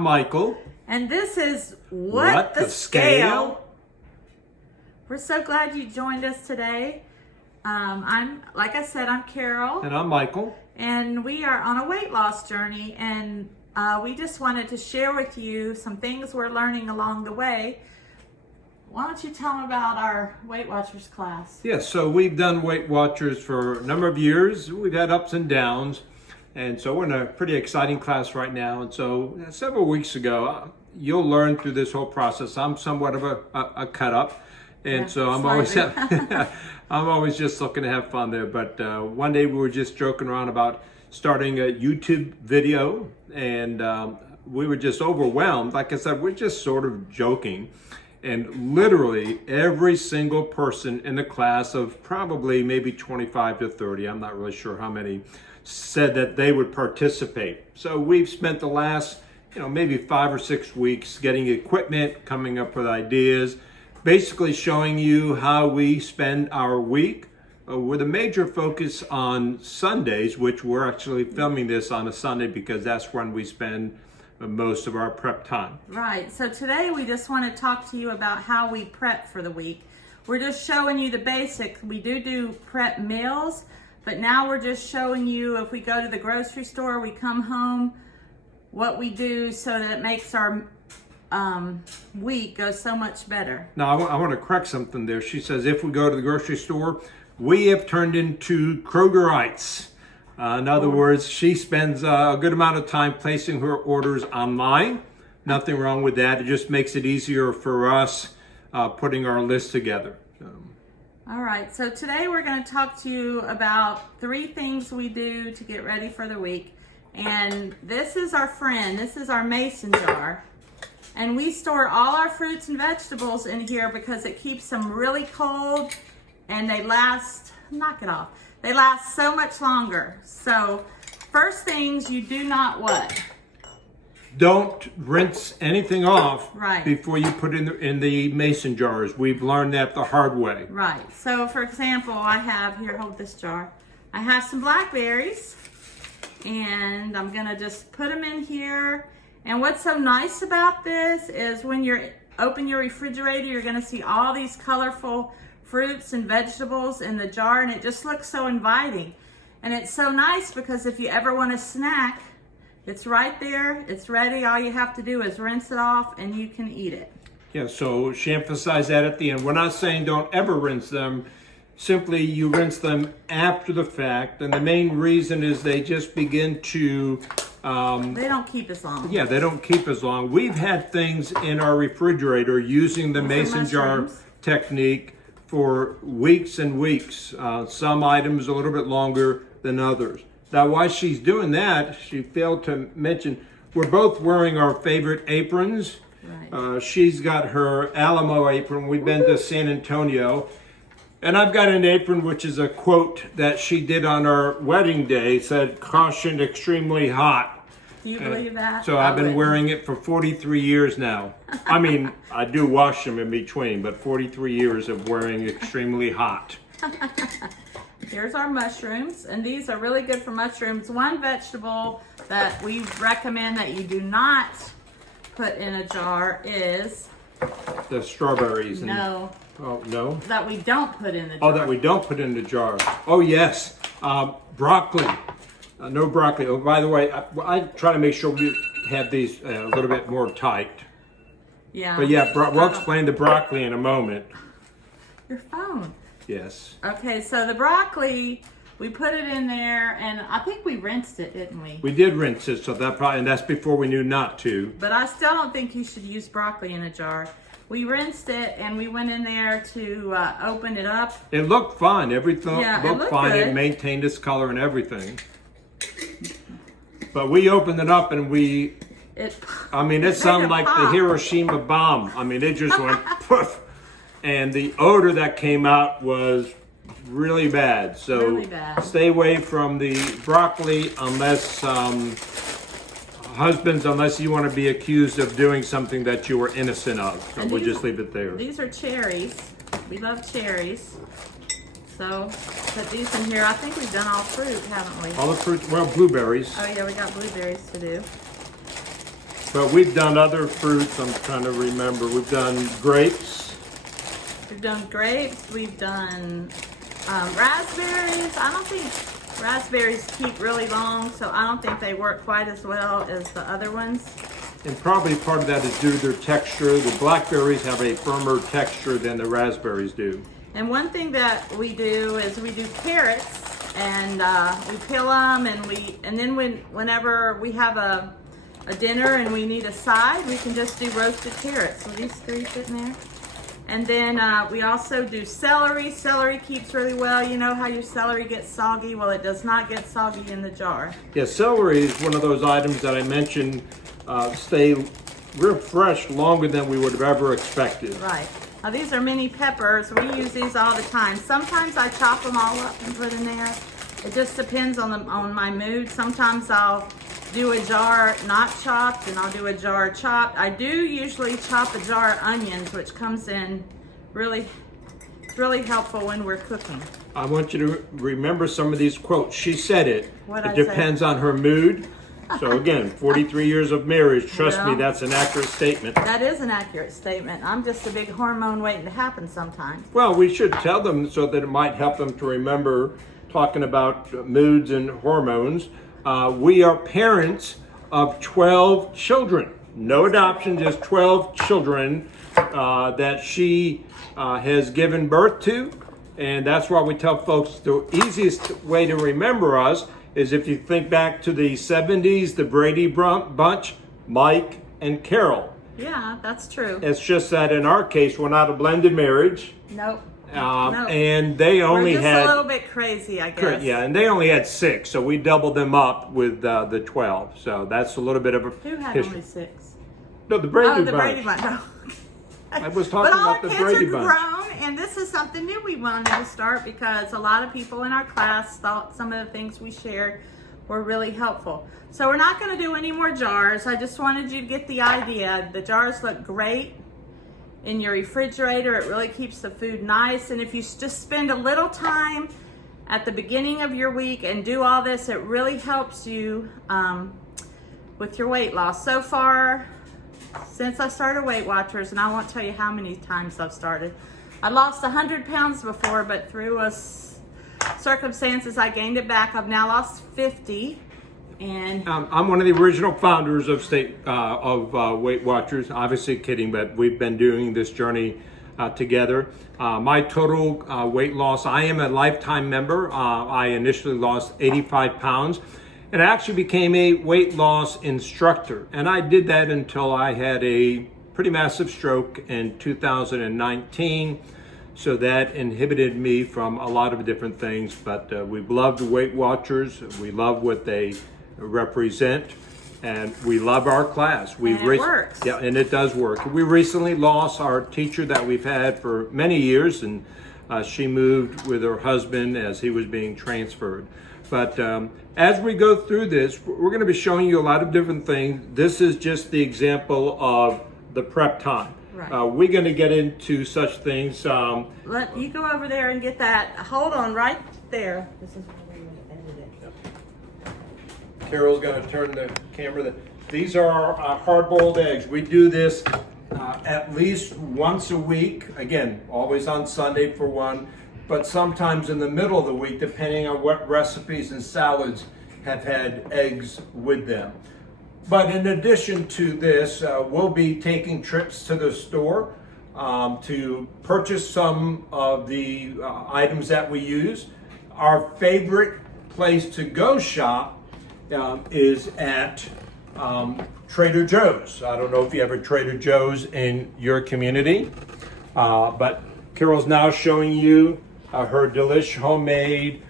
I'm Michael. And this is What the Scale. We're so glad you joined us today. Like I said, I'm Carol. And I'm Michael. And we are on a weight loss journey. And we just wanted to share with you some things we're learning along the way. Why don't you tell them about our Weight Watchers class? Yes, so we've done Weight Watchers for a number of years. We've had ups and downs. And so we're in a pretty exciting class right now. And so several weeks ago, you'll learn through this whole process. I'm somewhat of a cut up. And so I'm always I'm always just looking to have fun there. But one day we were just joking around about starting a YouTube video. And we were just overwhelmed. Like I said, we're just sort of joking. And literally every single person in the class of probably maybe 25 to 30, I'm not really sure how many, said that they would participate. So we've spent the last, maybe 5 or 6 weeks getting equipment, coming up with ideas, basically showing you how we spend our week with a major focus on Sundays, which we're actually filming this on a Sunday because that's when we spend most of our prep time. Right. So today we just want to talk to you about how we prep for the week. We're just showing you the basics. We do prep meals, but now we're just showing you if we go to the grocery store, we come home, what we do so that it makes our week go so much better. Now I want to correct something there. She says if we go to the grocery store, we have turned into Krogerites. In other words, she spends a good amount of time placing her orders online. Nothing wrong with that. It just makes it easier for us putting our list together. All right, so today we're going to talk to you about 3 things we do to get ready for the week. And this is our friend. This is our mason jar. And we store all our fruits and vegetables in here because it keeps them really cold and they last, knock it off. They last so much longer. So first things, you do not what? Don't rinse anything off right before you put it in the mason jars. We've learned that the hard way. Right. So for example, I have, here, hold this jar. I have some blackberries and I'm gonna just put them in here. And what's so nice about this is when you open your refrigerator, you're gonna see all these colorful fruits and vegetables in the jar, and it just looks so inviting. And it's so nice because if you ever want a snack, it's right there, it's ready. All you have to do is rinse it off and you can eat it. Yeah, so she emphasized that at the end. We're not saying don't ever rinse them. Simply you rinse them after the fact. And the main reason is they just begin to... they don't keep as long. Yeah, they don't keep as long. We've had things in our refrigerator using the mason jar technique for weeks and weeks. Some items a little bit longer than others. Now, while she's doing that, she failed to mention, we're both wearing our favorite aprons. Right. She's got her Alamo apron. We've been to San Antonio. And I've got an apron, which is a quote that she did on our wedding day. It said, "Caution, extremely hot." Do you believe that? So I've been wearing it for 43 years now. I mean, I do wash them in between, but 43 years of wearing extremely hot. Here's our mushrooms, and these are really good for mushrooms. One vegetable that we recommend that you do not put in a jar is... the strawberries. No. Oh, no? That we don't put in the jar. Oh, that we don't put in the jar. Oh, yes. Broccoli. No broccoli. Oh, by the way, I try to make sure we have these a little bit more tight. Yeah. But yeah, we'll explain the broccoli in a moment. Your phone. Yes. Okay, so the broccoli, we put it in there, and I think we rinsed it, didn't we? We did rinse it, so and that's before we knew not to. But I still don't think you should use broccoli in a jar. We rinsed it, and we went in there to open it up. It looked fine. Everything looked fine. Good. It maintained its color and everything. But we opened it up and it sounded like the Hiroshima bomb. I mean, it just went poof. And the odor that came out was really bad. So really bad. Stay away from the broccoli unless, husbands, unless you want to be accused of doing something that you were innocent of. So we'll just leave it there. These are cherries. We love cherries. So put these in here. I think we've done all fruit, haven't we? All the fruit, well, blueberries. Oh yeah, we got blueberries to do. But we've done other fruits. I'm trying to remember. We've done grapes. We've done grapes. We've done raspberries. I don't think raspberries keep really long, so I don't think they work quite as well as the other ones. And probably part of that is due to their texture. The blackberries have a firmer texture than the raspberries do. And one thing that we do is we do carrots, and we peel them, and then whenever we have a dinner and we need a side, we can just do roasted carrots. So these three fit in there. And then we also do celery. Celery keeps really well. You know how your celery gets soggy? Well, it does not get soggy in the jar. Yeah, celery is one of those items that I mentioned stay real fresh longer than we would have ever expected. Right. Now these are mini peppers. We use these all the time. Sometimes I chop them all up and put in there. It just depends on my mood. Sometimes I'll do a jar not chopped, and I'll do a jar chopped. I do usually chop a jar of onions, which comes in really helpful when we're cooking. I want you to remember some of these quotes. She said it. What'd It I depends on her mood. So again, 43 years of marriage, trust me, Well, that's an accurate statement. That is an accurate statement. I'm just a big hormone waiting to happen sometimes. Well, we should tell them so that it might help them to remember talking about moods and hormones. We are parents of 12 children. No adoption, just 12 children that she has given birth to. And that's why we tell folks the easiest way to remember us is if you think back to the 70s, the Brady Bunch, Mike and Carol. Yeah, that's true. It's just that in our case, we're not a blended marriage. Nope. And they only We're just had a little bit crazy, I guess. yeah, and they only had 6, so we doubled them up with the 12. So that's a little bit of a Who had history. only 6? No, the Brady Oh, the Bunch. Brady Bunch. No. I was But talking all about our the kids Brady are Bunch. grown, and this is something new we wanted to start because a lot of people in our class thought some of the things we shared were really helpful. So we're not going to do any more jars. I just wanted you to get the idea. The jars look great in your refrigerator. It really keeps the food nice. And if you just spend a little time at the beginning of your week and do all this, it really helps you with your weight loss. So far, since I started Weight Watchers, and I won't tell you how many times I've started, I lost 100 pounds before, but through circumstances, I gained it back. I've now lost 50. And I'm one of the original founders of Weight Watchers. Obviously kidding, but we've been doing this journey together. My total weight loss, I am a lifetime member. I initially lost 85 pounds and I actually became a weight loss instructor. And I did that until I had a pretty massive stroke in 2019. So that inhibited me from a lot of different things, but we've loved Weight Watchers. We love what they represent, and we love our class. And it works. Yeah, and it does work. We recently lost our teacher that we've had for many years, and she moved with her husband as he was being transferred. But as we go through this, we're going to be showing you a lot of different things. This is just the example of the prep time. Right. We're going to get into such things. let you go over there and get that. Hold on right there. This is where we're going to edit it. Carol's going to turn the camera. These are hard-boiled eggs. We do this at least once a week. Again, always on Sunday for one, but sometimes in the middle of the week, depending on what recipes and salads have had eggs with them. But in addition to this, we'll be taking trips to the store to purchase some of the items that we use. Our favorite place to go shop is at Trader Joe's. I don't know if you have a Trader Joe's in your community, but Carol's now showing you her delish homemade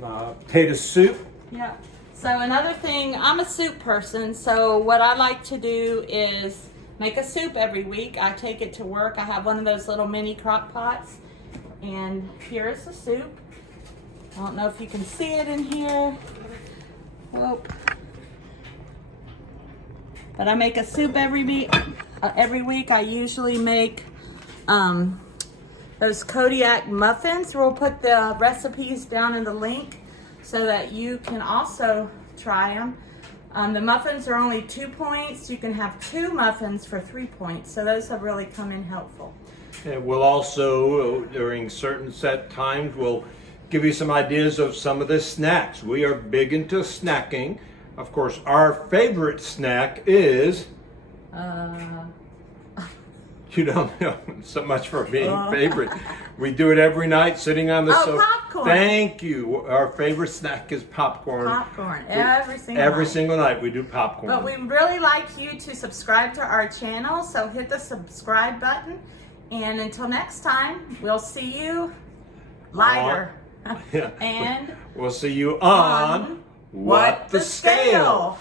potato soup. Yeah. So another thing, I'm a soup person, so what I like to do is make a soup every week. I take it to work. I have one of those little mini crock pots, and here is the soup. I don't know if you can see it in here. Whoop. But I make a soup every week. I usually make those Kodiak muffins. We'll put the recipes down in the link so that you can also try them. The muffins are only 2 points. You can have 2 muffins for 3 points. So those have really come in helpful. And we'll also, during certain set times, we'll give you some ideas of some of the snacks. We are big into snacking. Of course, our favorite snack is... You don't know so much for being favorite. We do it every night sitting on the sofa. Popcorn. Thank you. Our favorite snack is popcorn. Popcorn. Every single night we do popcorn. But we really like you to subscribe to our channel. So hit the subscribe button. And until next time, we'll see you later. And we'll see you on What the Scale.